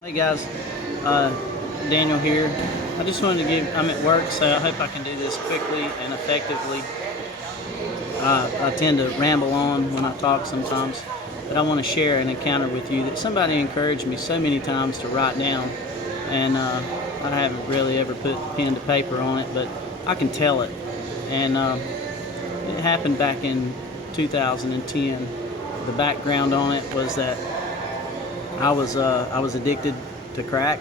Hey guys, Daniel here. I just wanted to I'm at work, so I hope I can do this quickly and effectively. I tend to ramble on when I talk sometimes, but I want to share an encounter with you that somebody encouraged me so many times to write down, and I haven't really ever put pen to paper on it, but I can tell it. And it happened back in 2010. The background on it was that I was addicted to crack,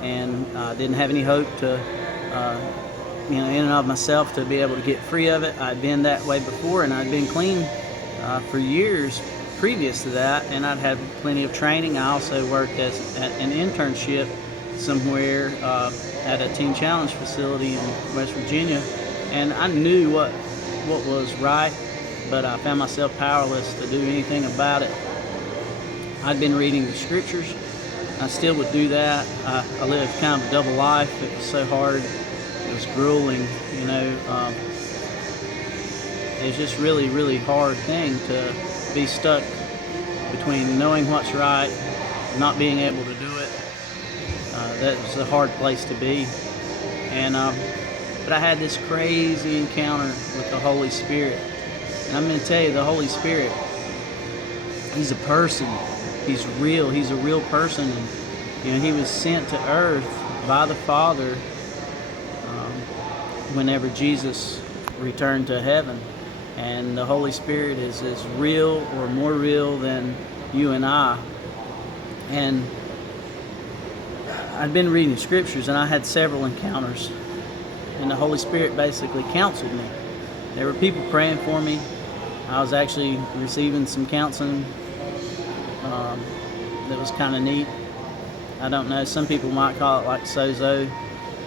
and didn't have any hope to, in and of myself, to be able to get free of it. I'd been that way before, and I'd been clean for years previous to that, and I'd had plenty of training. I also worked at an internship somewhere at a Teen Challenge facility in West Virginia, and I knew what was right, but I found myself powerless to do anything about it. I'd been reading the scriptures. I still would do that. I lived kind of a double life. It was so hard. It was grueling, you know. It's just really, really hard thing to be stuck between knowing what's right and not being able to do it. That was a hard place to be. And but I had this crazy encounter with the Holy Spirit. And I'm going to tell you, the Holy Spirit, He's a person. He's real. He's a real person, and He was sent to earth by the Father whenever Jesus returned to heaven. And the Holy Spirit is as real or more real than you and I. And I'd been reading scriptures, and I had several encounters, and the Holy Spirit basically counseled me. There were people praying for me. I was actually receiving some counseling that was kind of neat. I don't know, some people might call it like sozo.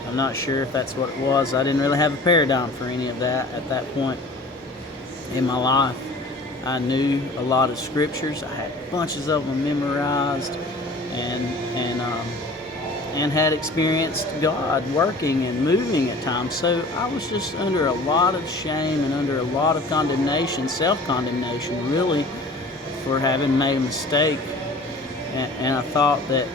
I'm not sure if that's what it was. I didn't really have a paradigm for any of that at that point in my life. I knew a lot of scriptures. I had bunches of them memorized, and had experienced God working and moving at times. So I was just under a lot of shame and under a lot of condemnation, self-condemnation really, for having made a mistake. And I thought that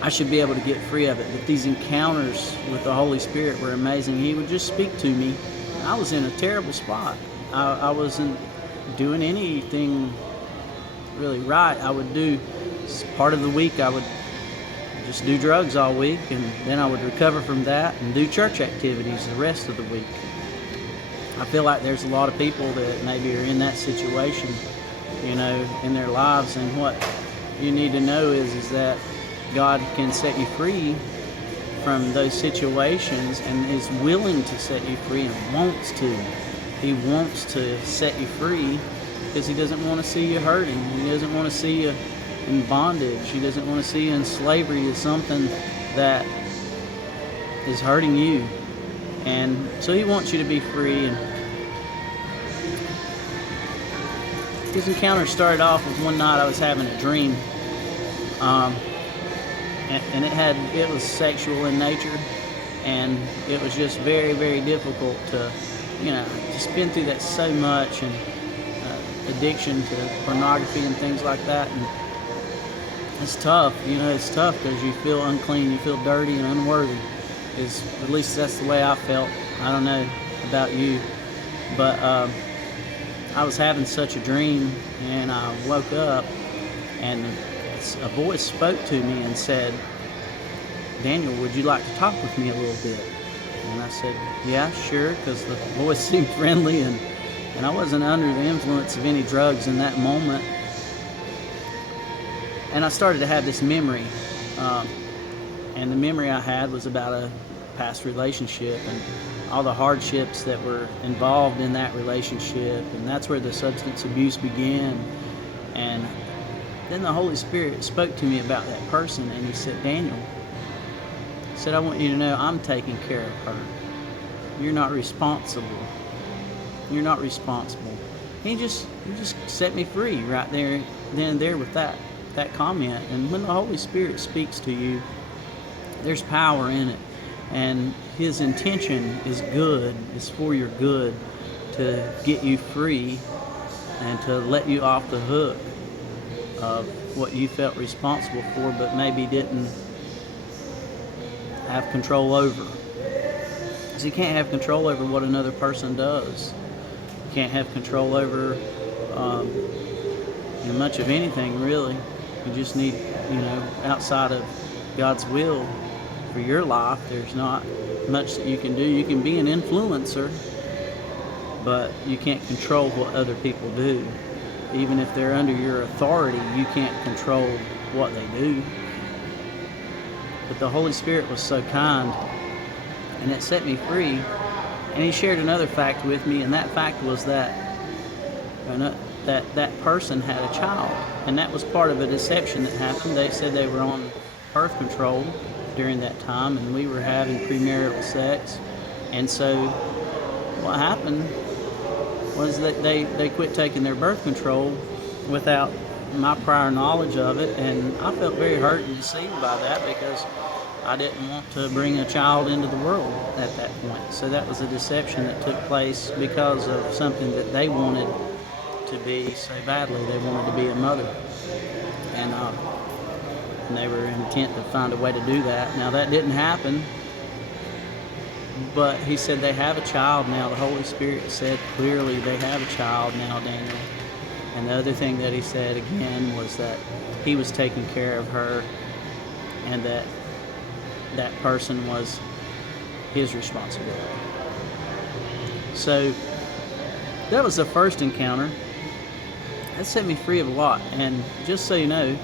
I should be able to get free of it. But these encounters with the Holy Spirit were amazing. He would just speak to me. I was in a terrible spot. I wasn't doing anything really right. I would do part of the week, I would just do drugs all week, and then I would recover from that and do church activities the rest of the week. I feel like there's a lot of people that maybe are in that situation, in their lives, and what you need to know is that God can set you free from those situations, and is willing to set you free, and wants to. He wants to set you free because He doesn't want to see you hurting. He doesn't want to see you in bondage. He doesn't want to see you in slavery to something that is hurting you. And so He wants you to be free. And his encounter started off with one night I was having a dream. And it was sexual in nature, and it was just very, very difficult to, just been through that so much, and addiction to pornography and things like that, and it's tough. It's tough because you feel unclean, you feel dirty and unworthy. At least that's the way I felt. I don't know about you, but I was having such a dream, and I woke up, and a voice spoke to me and said, "Daniel, would you like to talk with me a little bit?" And I said, "Yeah, sure," because the voice seemed friendly, and I wasn't under the influence of any drugs in that moment. And I started to have this memory, and the memory I had was about a past relationship and all the hardships that were involved in that relationship, and that's where the substance abuse began. And then the Holy Spirit spoke to me about that person, and He said, "Daniel," He said, "I want you to know I'm taking care of her. You're not responsible. You're not responsible." He just set me free right there, then and there, with that comment. And when the Holy Spirit speaks to you, there's power in it, and His intention is good. It's for your good, to get you free and to let you off the hook of what you felt responsible for, but maybe didn't have control over. So you can't have control over what another person does. You can't have control over much of anything, really. You just need, outside of God's will for your life, there's not much that you can do. You can be an influencer, but you can't control what other people do. Even if they're under your authority, you can't control what they do. But the Holy Spirit was so kind, and it set me free. And He shared another fact with me, and that fact was that that person had a child, and that was part of a deception that happened. They said they were on birth control during that time, and we were having premarital sex. And so what happened was that they quit taking their birth control without my prior knowledge of it, and I felt very hurt and deceived by that, because I didn't want to bring a child into the world at that point. So that was a deception that took place because of something that they wanted to be so badly. They wanted to be a mother, and they were intent to find a way to do that. Now that didn't happen, but He said they have a child now. The Holy Spirit said clearly they have a child now, Daniel. And the other thing that He said again was that He was taking care of her, and that person was His responsibility. So that was the first encounter. That set me free of a lot. And just so you know,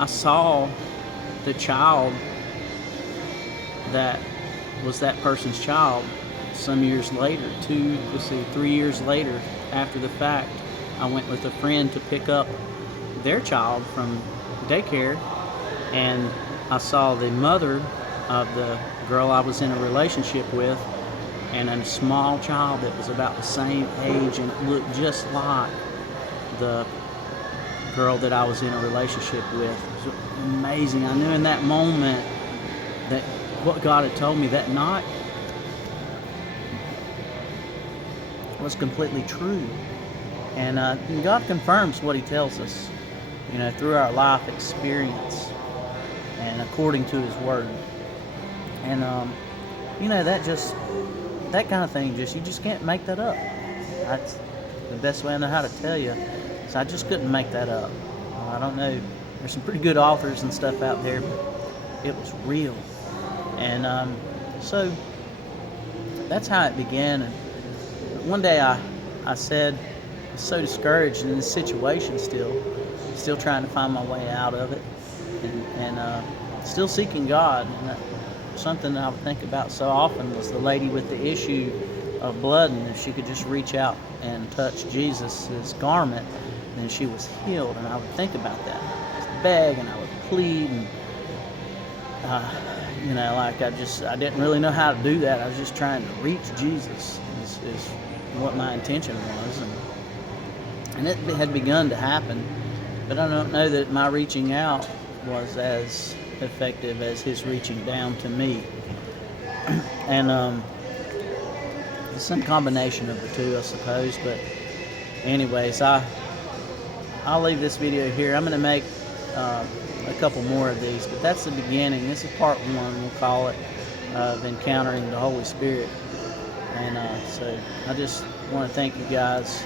I saw the child that was that person's child some years later. 3 years later after the fact. I went with a friend to pick up their child from daycare, and I saw the mother of the girl I was in a relationship with and a small child that was about the same age and looked just like the girl that I was in a relationship with. It was amazing. I knew in that moment that what God had told me that night was completely true. And God confirms what He tells us, through our life experience and according to His Word. And, that kind of thing, you just can't make that up. That's the best way I know how to tell you. So I just couldn't make that up. I don't know. There's some pretty good authors and stuff out there, but it was real. And so that's how it began. And one day I said, I was so discouraged in this situation, still trying to find my way out of it, and still seeking God. And something that I would think about so often was the lady with the issue of blood, and if she could just reach out and touch Jesus' garment, then she was healed. And I would think about that. I would beg and I would plead, and I didn't really know how to do that. I was just trying to reach Jesus is what my intention was, and it had begun to happen. But I don't know that my reaching out was as effective as His reaching down to me. And it's some combination of the two, I suppose. But anyways, I'll leave this video here. I'm going to make a couple more of these, but that's the beginning. This is part one, we'll call it, of encountering the Holy Spirit. And so I just want to thank you guys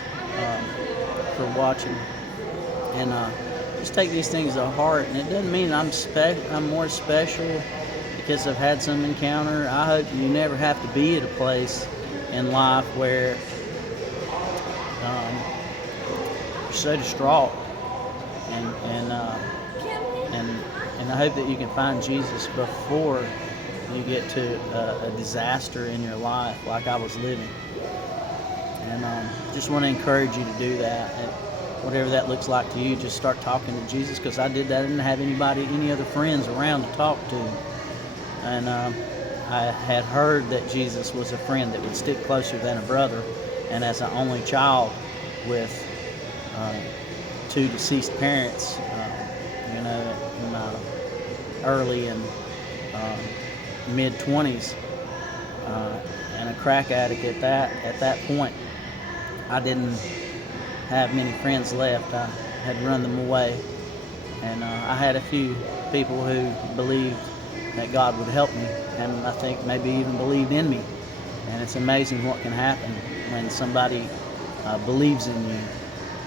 for watching, and just take these things to heart. And it doesn't mean I'm more special because I've had some encounter. I hope you never have to be at a place in life where you're so distraught, and I hope that you can find Jesus before you get to a disaster in your life like I was living. And just want to encourage you to do that. And whatever that looks like to you, just start talking to Jesus, because I did that. I didn't have any other friends around to talk to. And I had heard that Jesus was a friend that would stick closer than a brother. And as an only child with two deceased parents, in my early and mid-20s, and a crack addict at that point, I didn't have many friends left. I had run them away, And I had a few people who believed that God would help me, and I think maybe even believed in me. And it's amazing what can happen when somebody believes in you.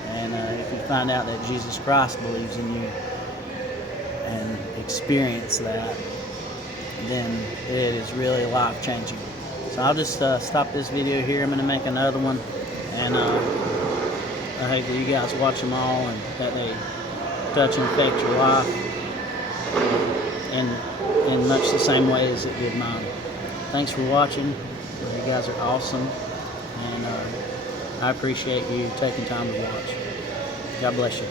And if you find out that Jesus Christ believes in you and experience that, then it is really life-changing. So I'll just stop this video here. I'm going to make another one, and I hope that you guys watch them all and that they touch and affect your life in much the same way as it did mine. Thanks for watching. You guys are awesome, and I appreciate you taking time to watch. God bless you.